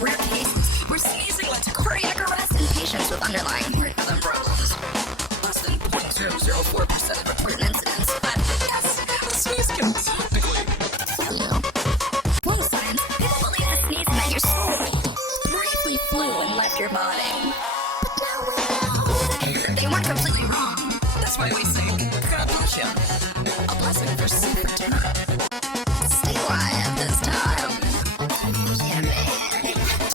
rare cases where sneezing led to cardiac arrest in patients with underlying heart rhythm problems. Less than 0.004% of reported incidents, but yes, a sneeze can technically kill you. Flu signs. People believe a sneeze meant your soul briefly flew and left your body. But now we know they weren't completely wrong. That's why we sing Kabushim, a blessing for super dinner.